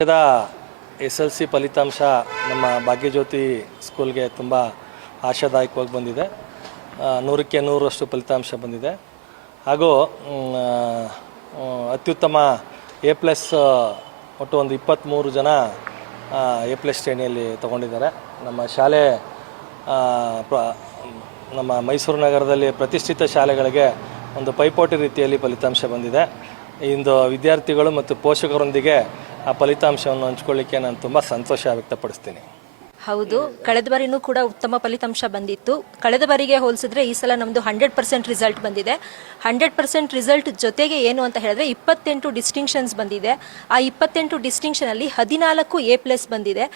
SLC ಫಲಿತಾಂಶ ನಮ್ಮ ಭಾಗ್ಯಜ್ಯೋತಿ ಸ್ಕೂಲ್ಗೆ ತುಂಬ ಆಶಾದಾಯಕವಾಗಿ ಬಂದಿದೆ. 100ಕ್ಕೆ 100ರಷ್ಟು ಫಲಿತಾಂಶ ಬಂದಿದೆ. ಹಾಗೂ ಅತ್ಯುತ್ತಮ A+ ಒಟ್ಟು ಒಂದು 23 ಜನ A+ ಶ್ರೇಣಿಯಲ್ಲಿ ತಗೊಂಡಿದ್ದಾರೆ. ನಮ್ಮ ಶಾಲೆ ನಮ್ಮ ಮೈಸೂರು ನಗರದಲ್ಲಿ ಪ್ರತಿಷ್ಠಿತ ಶಾಲೆಗಳಿಗೆ ಒಂದು ಪೈಪೋಟಿ ರೀತಿಯಲ್ಲಿ ಫಲಿತಾಂಶ ಬಂದಿದೆ. ಇಂದು ವಿದ್ಯಾರ್ಥಿಗಳು ಮತ್ತು ಪೋಷಕರೊಂದಿಗೆ ಆ ಫಲಿತಾಂಶವನ್ನು ಹಂಚಿಕೊಳ್ಳಿಕ್ಕೆ ನಾನು ತುಂಬ ಸಂತೋಷ ವ್ಯಕ್ತಪಡಿಸ್ತೀನಿ. ಹೌದು, ಕಳೆದ ಬಾರಿನೂ ಕೂಡ ಉತ್ತಮ ಫಲಿತಾಂಶ ಬಂದಿತ್ತು. ಕಳೆದ ಬಾರಿಗೆ ಹೋಲಿಸಿದ್ರೆ ಈ ಸಲ ನಮ್ಮದು 100% ರಿಸಲ್ಟ್ ಬಂದಿದೆ. 100% ರಿಸಲ್ಟ್ ಜೊತೆಗೆ ಏನು ಅಂತ ಹೇಳಿದ್ರೆ 28 ಡಿಸ್ಟಿಂಕ್ಷನ್ಸ್ ಬಂದಿದೆ. ಆ 28 ಡಿಸ್ಟಿಂಕ್ಷನಲ್ಲಿ 14 A+ ಬಂದಿದೆ.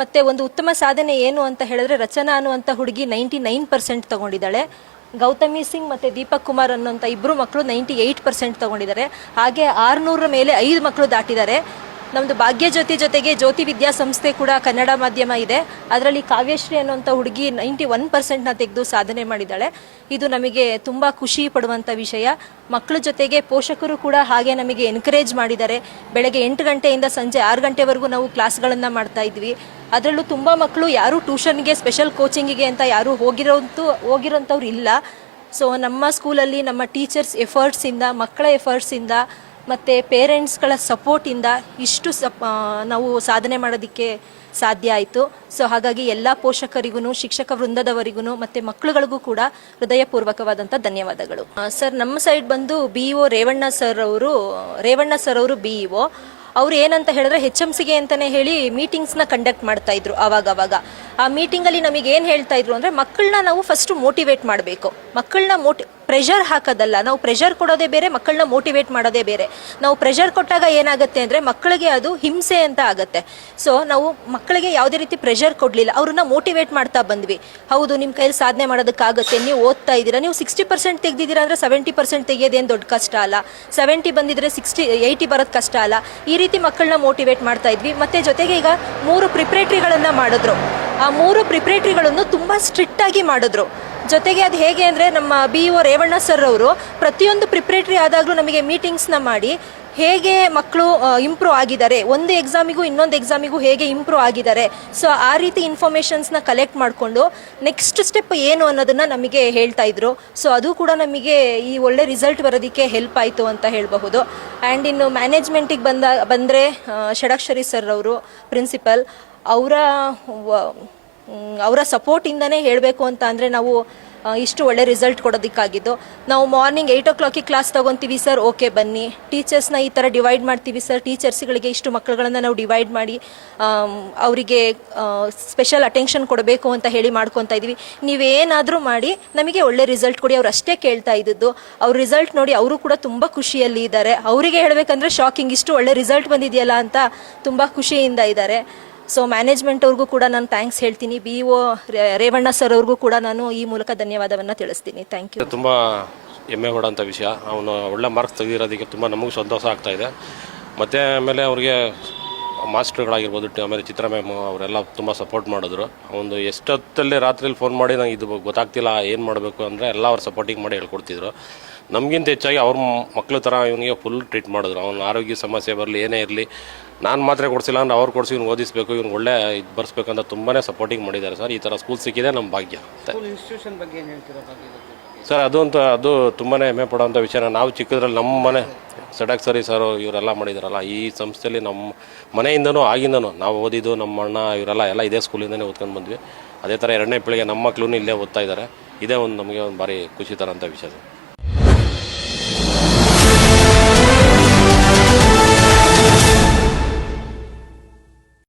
ಮತ್ತು ಒಂದು ಉತ್ತಮ ಸಾಧನೆ ಏನು ಅಂತ ಹೇಳಿದ್ರೆ ರಚನಾ ಅನ್ನುವಂಥ ಹುಡುಗಿ 99% ತಗೊಂಡಿದ್ದಾಳೆ. ಗೌತಮಿ ಸಿಂಗ್ ಮತ್ತು ದೀಪಕ್ ಕುಮಾರ್ ಅನ್ನೋಂಥ ಇಬ್ಬರು ಮಕ್ಕಳು 98% ತಗೊಂಡಿದ್ದಾರೆ. ಹಾಗೆ 600 ಮೇಲೆ 5 ಮಕ್ಕಳು ದಾಟಿದ್ದಾರೆ. ನಮ್ಮದು ಭಾಗ್ಯಜ್ಯೋತಿ ಜೊತೆಗೆ ಜ್ಯೋತಿ ವಿದ್ಯಾಸಂಸ್ಥೆ ಕೂಡ ಕನ್ನಡ ಮಾಧ್ಯಮ ಇದೆ. ಅದರಲ್ಲಿ ಕಾವ್ಯಶ್ರೀ ಅನ್ನೋಂಥ ಹುಡುಗಿ 91%ನ ತೆಗೆದು ಸಾಧನೆ ಮಾಡಿದ್ದಾಳೆ. ಇದು ನಮಗೆ ತುಂಬ ಖುಷಿ ಪಡುವಂಥ ವಿಷಯ. ಮಕ್ಕಳ ಜೊತೆಗೆ ಪೋಷಕರು ಕೂಡ ಹಾಗೆ ನಮಗೆ ಎನ್ಕರೇಜ್ ಮಾಡಿದ್ದಾರೆ. ಬೆಳಗ್ಗೆ 8 ಗಂಟೆಯಿಂದ ಸಂಜೆ 6 ಗಂಟೆವರೆಗೂ ನಾವು ಕ್ಲಾಸ್ಗಳನ್ನು ಮಾಡ್ತಾ ಇದ್ವಿ. ಅದರಲ್ಲೂ ತುಂಬ ಮಕ್ಕಳು ಯಾರೂ ಟ್ಯೂಷನ್ಗೆ ಸ್ಪೆಷಲ್ ಕೋಚಿಂಗಿಗೆ ಅಂತ ಯಾರೂ ಹೋಗಿರೋಂಥವ್ರು ಇಲ್ಲ. ಸೊ ನಮ್ಮ ಸ್ಕೂಲಲ್ಲಿ ನಮ್ಮ ಟೀಚರ್ಸ್ ಎಫರ್ಟ್ಸಿಂದ, ಮಕ್ಕಳ ಎಫರ್ಟ್ಸಿಂದ ಮತ್ತು ಪೇರೆಂಟ್ಸ್ಗಳ ಸಪೋರ್ಟಿಂದ ಇಷ್ಟು ನಾವು ಸಾಧನೆ ಮಾಡೋದಕ್ಕೆ ಸಾಧ್ಯ ಆಯಿತು. ಸೊ ಹಾಗಾಗಿ ಎಲ್ಲ ಪೋಷಕರಿಗೂ, ಶಿಕ್ಷಕ ವೃಂದದವರಿಗೂ ಮತ್ತು ಮಕ್ಕಳುಗಳಿಗೂ ಕೂಡ ಹೃದಯಪೂರ್ವಕವಾದಂಥ ಧನ್ಯವಾದಗಳು. ಸರ್, ನಮ್ಮ ಸೈಡ್ ಬಂದು BEO ರೇವಣ್ಣ ಸರ್ ಅವರು BEO ಅವ್ರು ಏನಂತ ಹೇಳಿದ್ರೆ HMCಗೆ ಅಂತಲೇ ಹೇಳಿ ಮೀಟಿಂಗ್ಸ್ನ ಕಂಡಕ್ಟ್ ಮಾಡ್ತಾಯಿದ್ರು ಆವಾಗ. ಆ ಮೀಟಿಂಗಲ್ಲಿ ನಮಗೆ ಏನು ಹೇಳ್ತಾ ಇದ್ರು ಅಂದರೆ ಮಕ್ಕಳನ್ನ ನಾವು ಫಸ್ಟು ಮೋಟಿವೇಟ್ ಮಾಡಬೇಕು. ಮಕ್ಕಳನ್ನ ಪ್ರೆಷರ್ ಹಾಕೋದಲ್ಲ. ನಾವು ಪ್ರೆಷರ್ ಕೊಡೋದೇ ಬೇರೆ, ಮಕ್ಕಳನ್ನ ಮೋಟಿವೇಟ್ ಮಾಡೋದೇ ಬೇರೆ. ನಾವು ಪ್ರೆಷರ್ ಕೊಟ್ಟಾಗ ಏನಾಗುತ್ತೆ ಅಂದರೆ ಮಕ್ಕಳಿಗೆ ಅದು ಹಿಂಸೆ ಅಂತ ಆಗುತ್ತೆ. ಸೊ ನಾವು ಮಕ್ಕಳಿಗೆ ಯಾವುದೇ ರೀತಿ ಪ್ರೆಷರ್ ಕೊಡಲಿಲ್ಲ, ಅವ್ರನ್ನ ಮೋಟಿವೇಟ್ ಮಾಡ್ತಾ ಬಂದ್ವಿ. ಹೌದು, ನಿಮ್ಮ ಕೈಯಲ್ಲಿ ಸಾಧನೆ ಮಾಡೋದಕ್ಕಾಗುತ್ತೆ, ನೀವು ಓದ್ತಾ ಇದ್ದೀರಾ, ನೀವು 60% ತೆಗೆದಿದ್ದೀರಾ ಅಂದರೆ 70% ತೆಗೆಯೋದೇನು ದೊಡ್ಡ ಕಷ್ಟ ಅಲ್ಲ, 70 ಬಂದಿದ್ರೆ 80 ಬರೋದು ಕಷ್ಟ ಅಲ್ಲ. ಈ ರೀತಿ ಮಕ್ಕಳನ್ನ ಮೋಟಿವೇಟ್ ಮಾಡ್ತಾ ಇದ್ವಿ. ಮತ್ತು ಜೊತೆಗೆ ಈಗ 3 ಪ್ರಿಪ್ರೇಟ್ರಿಗಳನ್ನು ಮಾಡಿದ್ರು. ಆ 3 ಪ್ರಿಪ್ರೇಟ್ರಿಗಳನ್ನು ತುಂಬ ಸ್ಟ್ರಿಕ್ಟಾಗಿ ಮಾಡಿದ್ರು. ಜೊತೆಗೆ ಅದು ಹೇಗೆ ಅಂದರೆ ನಮ್ಮ BEO ರೇವಣ್ಣ ಸರ್ ಅವರು ಪ್ರತಿಯೊಂದು ಪ್ರಿಪ್ರೇಟ್ರಿ ಆದಾಗಲೂ ನಮಗೆ ಮೀಟಿಂಗ್ಸ್ನ ಮಾಡಿ ಹೇಗೆ ಮಕ್ಕಳು ಇಂಪ್ರೂವ್ ಆಗಿದ್ದಾರೆ, ಒಂದು ಎಕ್ಸಾಮಿಗೂ ಇನ್ನೊಂದು ಎಕ್ಸಾಮಿಗೂ ಹೇಗೆ ಇಂಪ್ರೂವ್ ಆಗಿದ್ದಾರೆ, ಸೊ ಆ ರೀತಿ ಇನ್ಫಾರ್ಮೇಷನ್ಸ್ನ ಕಲೆಕ್ಟ್ ಮಾಡಿಕೊಂಡು ನೆಕ್ಸ್ಟ್ ಸ್ಟೆಪ್ ಏನು ಅನ್ನೋದನ್ನು ನಮಗೆ ಹೇಳ್ತಾ ಇದ್ರು. ಸೊ ಅದು ಕೂಡ ನಮಗೆ ಈ ಒಳ್ಳೆ ರಿಸಲ್ಟ್ ಬರೋದಕ್ಕೆ ಹೆಲ್ಪ್ ಆಯಿತು ಅಂತ ಹೇಳಬಹುದು. ಆ್ಯಂಡ್ ಇನ್ನು ಮ್ಯಾನೇಜ್ಮೆಂಟಿಗೆ ಬಂದರೆ ಷಡಾಕ್ಷರಿ ಸರ್ ಅವರು ಪ್ರಿನ್ಸಿಪಲ್, ಅವರ ಸಪೋರ್ಟಿಂದನೇ ಹೇಳಬೇಕು ಅಂತ ಅಂದರೆ ನಾವು ಇಷ್ಟು ಒಳ್ಳೆ ರಿಸಲ್ಟ್ ಕೊಡೋದಕ್ಕಾಗಿದ್ದು. ನಾವು ಮಾರ್ನಿಂಗ್ 8 o'clock ಕ್ಲಾಸ್ ತೊಗೊತೀವಿ ಸರ್, ಓಕೆ ಬನ್ನಿ. ಟೀಚರ್ಸ್ನ ಈ ಥರ ಡಿವೈಡ್ ಮಾಡ್ತೀವಿ ಸರ್, ಟೀಚರ್ಸ್ಗಳಿಗೆ ಇಷ್ಟು ಮಕ್ಕಳುಗಳನ್ನು ನಾವು ಡಿವೈಡ್ ಮಾಡಿ ಅವರಿಗೆ ಸ್ಪೆಷಲ್ ಅಟೆನ್ಷನ್ ಕೊಡಬೇಕು ಅಂತ ಹೇಳಿ ಮಾಡ್ಕೊತಾ ಇದ್ವಿ. ನೀವೇನಾದರೂ ಮಾಡಿ ನಮಗೆ ಒಳ್ಳೆ ರಿಸಲ್ಟ್ ಕೊಡಿ, ಅವ್ರು ಅಷ್ಟೇ ಕೇಳ್ತಾ ಇದ್ದದ್ದು. ಅವ್ರ ರಿಸಲ್ಟ್ ನೋಡಿ ಅವರು ಕೂಡ ತುಂಬ ಖುಷಿಯಲ್ಲಿ ಇದ್ದಾರೆ. ಅವರಿಗೆ ಹೇಳಬೇಕಂದ್ರೆ ಶಾಕಿಂಗ್, ಇಷ್ಟು ಒಳ್ಳೆ ರಿಸಲ್ಟ್ ಬಂದಿದೆಯಲ್ಲ ಅಂತ ತುಂಬ ಖುಷಿಯಿಂದ ಇದ್ದಾರೆ. ಸೊ ಮ್ಯಾನೇಜ್ಮೆಂಟ್ ಅವ್ರಿಗೂ ಕೂಡ ನಾನು ಥ್ಯಾಂಕ್ಸ್ ಹೇಳ್ತೀನಿ. BEO ರೇವಣ್ಣ ಸರ್ ಅವ್ರಿಗೂ ಕೂಡ ನಾನು ಈ ಮೂಲಕ ಧನ್ಯವಾದವನ್ನು ತಿಳಿಸ್ತೀನಿ. Thank you. ತುಂಬ ಹೆಮ್ಮೆ ಪಡೋಂಥ ವಿಷಯ. ಅವನು ಒಳ್ಳೆ ಮಾರ್ಕ್ಸ್ ತೆಗೆದಿರೋದಕ್ಕೆ ತುಂಬ ನಮಗೂ ಸಂತೋಷ ಆಗ್ತಾಯಿದೆ. ಮತ್ತು ಆಮೇಲೆ ಅವ್ರಿಗೆ ಮಾಸ್ಟರ್ಗಳಾಗಿರ್ಬೋದು, ಆಮೇಲೆ ಚಿತ್ರ ಮ್ಯಾಮ್ ಅವರೆಲ್ಲ ತುಂಬ ಸಪೋರ್ಟ್ ಮಾಡಿದ್ರು. ಒಂದು ಎಷ್ಟೊತ್ತಲ್ಲಿ ರಾತ್ರಿಲಿ ಫೋನ್ ಮಾಡಿ ನಂಗೆ ಇದು ಗೊತ್ತಾಗ್ತಿಲ್ಲ ಏನು ಮಾಡಬೇಕು ಅಂದರೆ ಎಲ್ಲ ಅವ್ರು ಸಪೋರ್ಟಿಂಗ್ ಮಾಡಿ ಹೇಳ್ಕೊಡ್ತಿದ್ರು. ನಮಗಿಂತ ಹೆಚ್ಚಾಗಿ ಅವ್ರ ಮಕ್ಕಳು ಥರ ಇವನಿಗೆ ಫುಲ್ ಟ್ರೀಟ್ ಮಾಡಿದ್ರು. ಅವನ ಆರೋಗ್ಯ ಸಮಸ್ಯೆ ಬರಲಿ, ಏನೇ ಇರಲಿ, ನಾನು ಮಾತ್ರ ಕೊಡಿಸಿಲ್ಲ ಅಂದ್ರೆ ಅವ್ರು ಕೊಡಿಸಿ ಇವ್ನು ಓದಿಸ್ಬೇಕು, ಇವ್ನು ಒಳ್ಳೆ ಇದು ಬರ್ಸ್ಬೇಕಂತ ತುಂಬಾ ಸಪೋರ್ಟಿಂಗ್ ಮಾಡಿದ್ದಾರೆ ಸರ್. ಈ ಥರ ಸ್ಕೂಲ್ ಸಿಕ್ಕಿದೆ ನಮ್ಮ ಭಾಗ್ಯ. ಸರ್ ಅದು ತುಂಬಾ ಹೆಮ್ಮೆ ಪಡೋಂಥ ವಿಷಯ. ನಾವು ಚಿಕ್ಕದ್ರಲ್ಲಿ ನಮ್ಮ ಮನೆ ಷಡಾಕ್ಷರಿ ಸರ್ ಇವರೆಲ್ಲ ಮಾಡಿದಾರಲ್ಲ, ಈ ಸಂಸ್ಥೆಯಲ್ಲಿ ನಮ್ಮ ಮನೆಯಿಂದನೂ ಆಗಿಂದನೂ ನಾವು ಓದಿದ್ದು, ನಮ್ಮ ಅಣ್ಣ ಇವರೆಲ್ಲ ಇದೇ ಸ್ಕೂಲಿಂದನೇ ಓದ್ಕೊಂಡು ಬಂದ್ವಿ. ಅದೇ ಥರ 2ನೇ ಪೀಳಿಗೆ ನಮ್ಮ ಮಕ್ಕಳು ಇಲ್ಲೇ ಓದ್ತಾ ಇದ್ದಾರೆ. ಇದೇ ಒಂದು ನಮಗೆ ಒಂದು ಭಾರಿ ಖುಷಿ ತರೋಂಥ ವಿಷಯ ಸರ್.